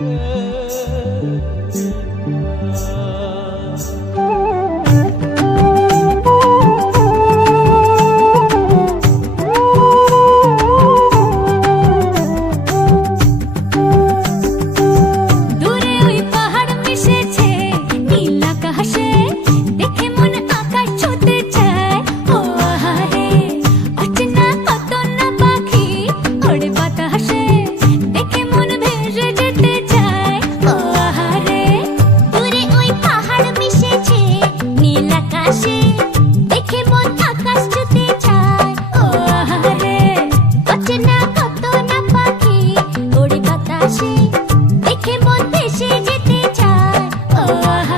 哎。चार ओ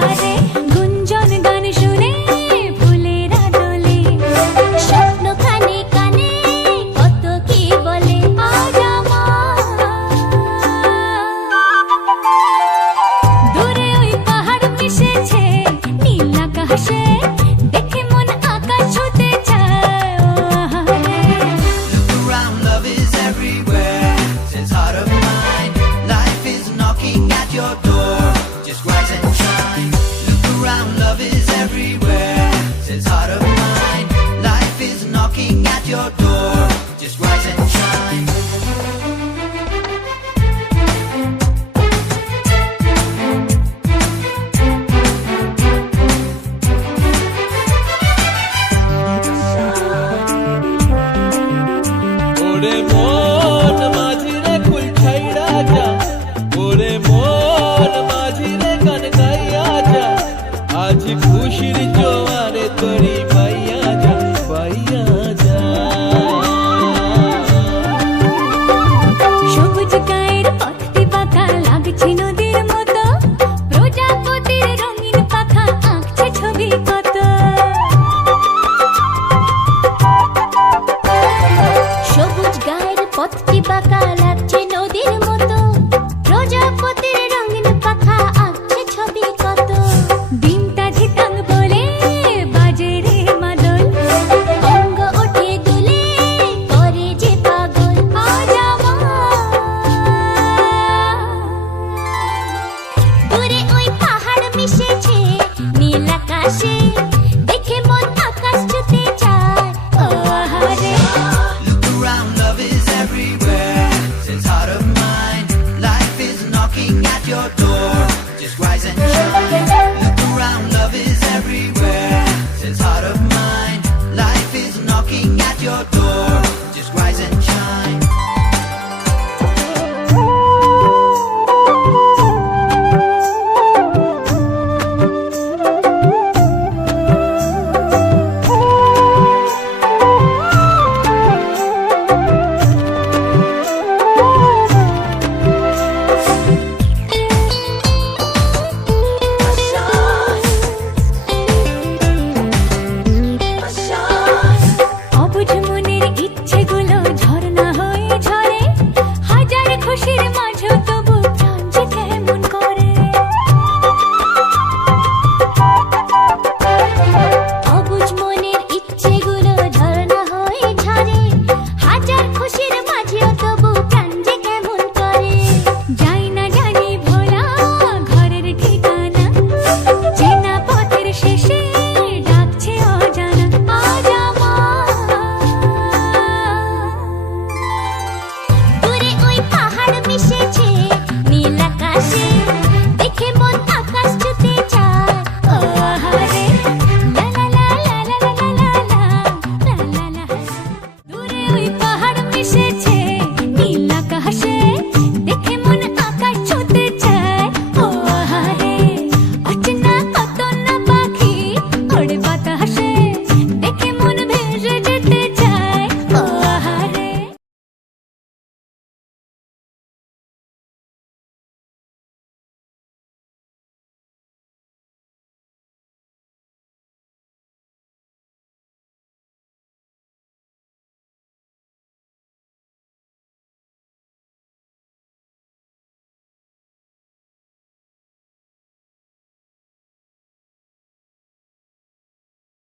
at your door. Just rise and shine. Фотки бокаля 心。